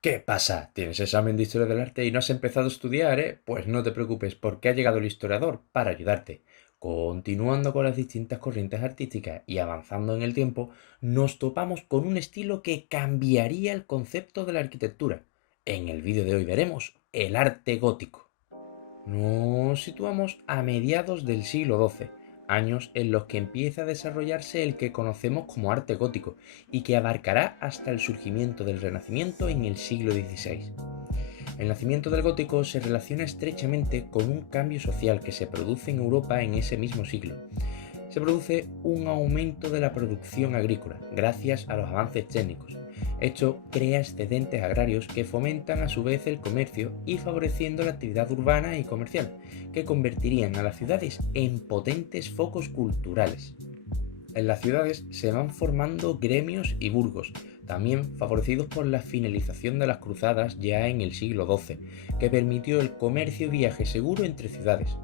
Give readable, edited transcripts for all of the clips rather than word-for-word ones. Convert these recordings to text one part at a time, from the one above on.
¿Qué pasa? ¿Tienes examen de historia del arte y no has empezado a estudiar, Pues no te preocupes, porque ha llegado el historiador para ayudarte. Continuando con las distintas corrientes artísticas y avanzando en el tiempo, nos topamos con un estilo que cambiaría el concepto de la arquitectura. En el vídeo de hoy veremos el arte gótico. Nos situamos a mediados del siglo XII, años en los que empieza a desarrollarse el que conocemos como arte gótico y que abarcará hasta el surgimiento del Renacimiento en el siglo XVI. El nacimiento del gótico se relaciona estrechamente con un cambio social que se produce en Europa en ese mismo siglo. Se produce un aumento de la producción agrícola gracias a los avances técnicos. Esto crea excedentes agrarios que fomentan a su vez el comercio y favoreciendo la actividad urbana y comercial, que convertirían a las ciudades en potentes focos culturales. En las ciudades se van formando gremios y burgos, también favorecidos por la finalización de las cruzadas ya en el siglo XII, que permitió el comercio y viaje seguro entre ciudades.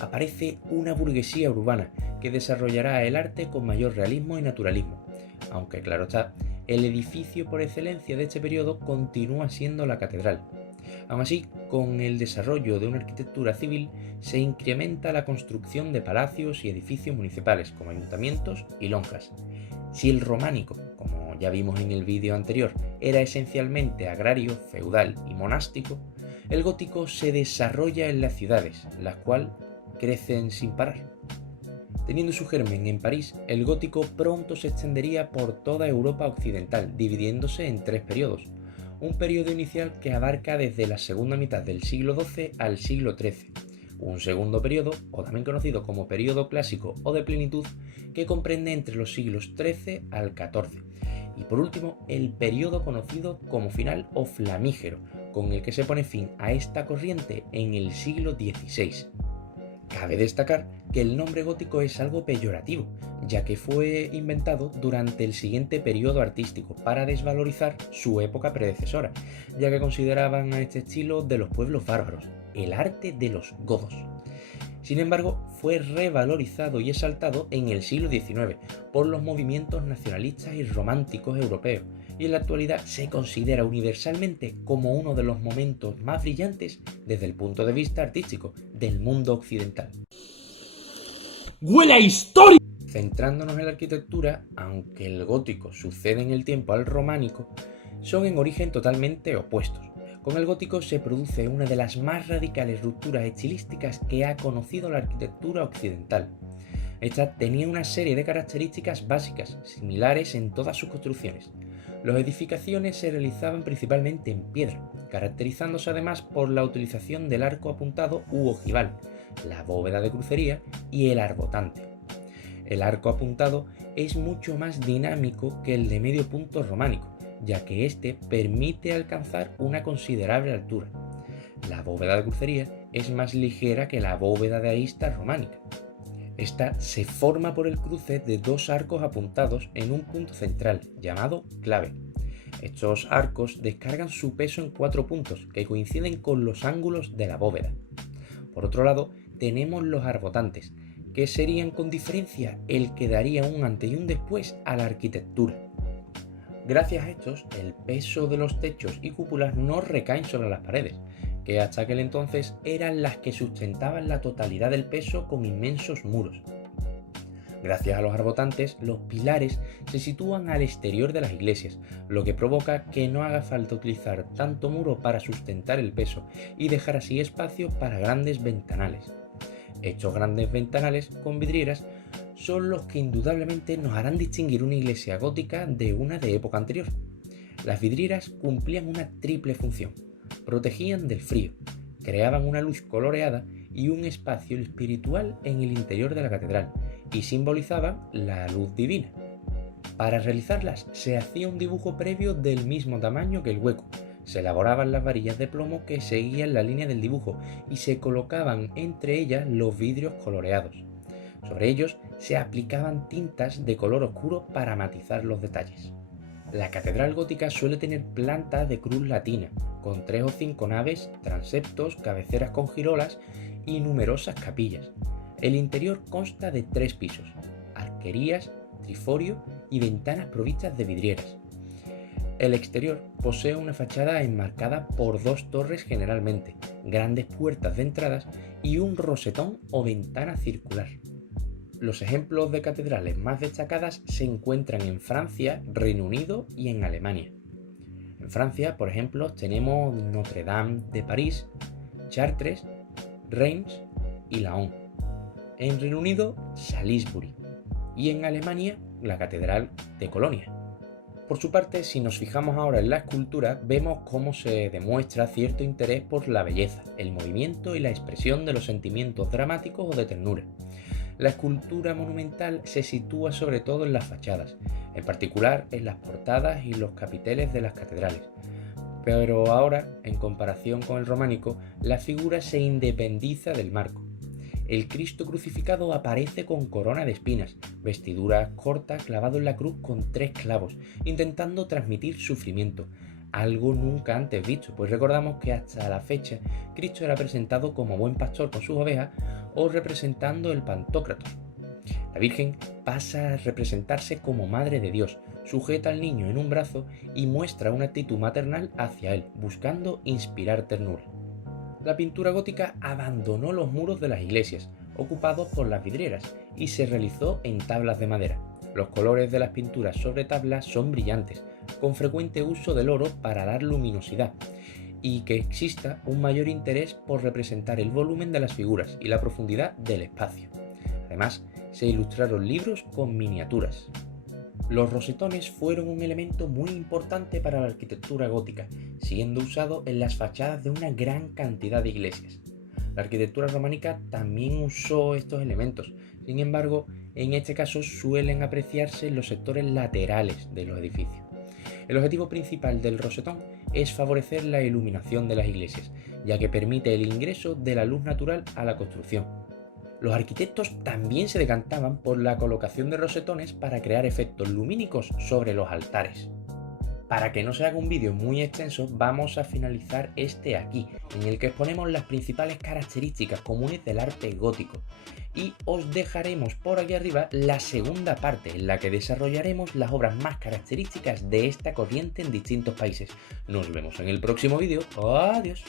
Aparece una burguesía urbana que desarrollará el arte con mayor realismo y naturalismo, aunque claro está, el edificio por excelencia de este periodo continúa siendo la catedral. Aun así, con el desarrollo de una arquitectura civil se incrementa la construcción de palacios y edificios municipales como ayuntamientos y lonjas. Si el románico, como ya vimos en el vídeo anterior, era esencialmente agrario, feudal y monástico, el gótico se desarrolla en las ciudades, las cuales crecen sin parar. Teniendo su germen en París, el gótico pronto se extendería por toda Europa occidental, dividiéndose en tres periodos. Un periodo inicial que abarca desde la segunda mitad del siglo XII al siglo XIII. Un segundo periodo, o también conocido como periodo clásico o de plenitud, que comprende entre los siglos XIII al XIV. Y por último, el periodo conocido como final o flamígero, con el que se pone fin a esta corriente en el siglo XVI. Cabe destacar que el nombre gótico es algo peyorativo, ya que fue inventado durante el siguiente periodo artístico para desvalorizar su época predecesora, ya que consideraban a este estilo de los pueblos bárbaros, el arte de los godos. Sin embargo, fue revalorizado y exaltado en el siglo XIX por los movimientos nacionalistas y románticos europeos, y en la actualidad se considera universalmente como uno de los momentos más brillantes desde el punto de vista artístico del mundo occidental. ¡Huele a historia! Centrándonos en la arquitectura, aunque el gótico sucede en el tiempo al románico, son en origen totalmente opuestos. Con el gótico se produce una de las más radicales rupturas estilísticas que ha conocido la arquitectura occidental. Esta tenía una serie de características básicas, similares en todas sus construcciones. Las edificaciones se realizaban principalmente en piedra, caracterizándose además por la utilización del arco apuntado u ojival, la bóveda de crucería y el arbotantes. El arco apuntado es mucho más dinámico que el de medio punto románico, ya que este permite alcanzar una considerable altura. La bóveda de crucería es más ligera que la bóveda de arista románica. Esta se forma por el cruce de dos arcos apuntados en un punto central, llamado clave. Estos arcos descargan su peso en 4 puntos, que coinciden con los ángulos de la bóveda. Por otro lado, tenemos los arbotantes, que serían con diferencia el que daría un antes y un después a la arquitectura. Gracias a estos, el peso de los techos y cúpulas no recaen sobre las paredes, que hasta aquel entonces eran las que sustentaban la totalidad del peso con inmensos muros. Gracias a los arbotantes, los pilares se sitúan al exterior de las iglesias, lo que provoca que no haga falta utilizar tanto muro para sustentar el peso y dejar así espacio para grandes ventanales. Estos grandes ventanales con vidrieras son los que indudablemente nos harán distinguir una iglesia gótica de una de época anterior. Las vidrieras cumplían una triple función. Protegían del frío, creaban una luz coloreada y un espacio espiritual en el interior de la catedral, y simbolizaban la luz divina. Para realizarlas se hacía un dibujo previo del mismo tamaño que el hueco. Se elaboraban las varillas de plomo que seguían la línea del dibujo y se colocaban entre ellas los vidrios coloreados. Sobre ellos se aplicaban tintas de color oscuro para matizar los detalles. La catedral gótica suele tener planta de cruz latina, con 3 o 5 naves, transeptos, cabeceras con girolas y numerosas capillas. El interior consta de 3 pisos, arquerías, triforio y ventanas provistas de vidrieras. El exterior posee una fachada enmarcada por dos torres generalmente, grandes puertas de entradas y un rosetón o ventana circular. Los ejemplos de catedrales más destacadas se encuentran en Francia, Reino Unido y en Alemania. En Francia, por ejemplo, tenemos Notre Dame de París, Chartres, Reims y Laon. En Reino Unido, Salisbury. Y en Alemania, la Catedral de Colonia. Por su parte, si nos fijamos ahora en la escultura, vemos cómo se demuestra cierto interés por la belleza, el movimiento y la expresión de los sentimientos dramáticos o de ternura. La escultura monumental se sitúa sobre todo en las fachadas, en particular en las portadas y los capiteles de las catedrales. Pero ahora, en comparación con el románico, la figura se independiza del marco. El Cristo crucificado aparece con corona de espinas, vestidura corta clavado en la cruz con 3 clavos, intentando transmitir sufrimiento, algo nunca antes visto, pues recordamos que hasta la fecha Cristo era presentado como buen pastor con sus ovejas o representando el Pantocrator. La Virgen pasa a representarse como Madre de Dios, sujeta al niño en un brazo y muestra una actitud maternal hacia él, buscando inspirar ternura. La pintura gótica abandonó los muros de las iglesias, ocupados por las vidrieras, y se realizó en tablas de madera. Los colores de las pinturas sobre tablas son brillantes, con frecuente uso del oro para dar luminosidad, y que exista un mayor interés por representar el volumen de las figuras y la profundidad del espacio. Además, se ilustraron libros con miniaturas. Los rosetones fueron un elemento muy importante para la arquitectura gótica, siendo usado en las fachadas de una gran cantidad de iglesias. La arquitectura románica también usó estos elementos, sin embargo, en este caso suelen apreciarse en los sectores laterales de los edificios. El objetivo principal del rosetón es favorecer la iluminación de las iglesias, ya que permite el ingreso de la luz natural a la construcción. Los arquitectos también se decantaban por la colocación de rosetones para crear efectos lumínicos sobre los altares. Para que no se haga un vídeo muy extenso, vamos a finalizar este aquí, en el que exponemos las principales características comunes del arte gótico. Y os dejaremos por aquí arriba la segunda parte, en la que desarrollaremos las obras más características de esta corriente en distintos países. Nos vemos en el próximo vídeo. ¡Adiós!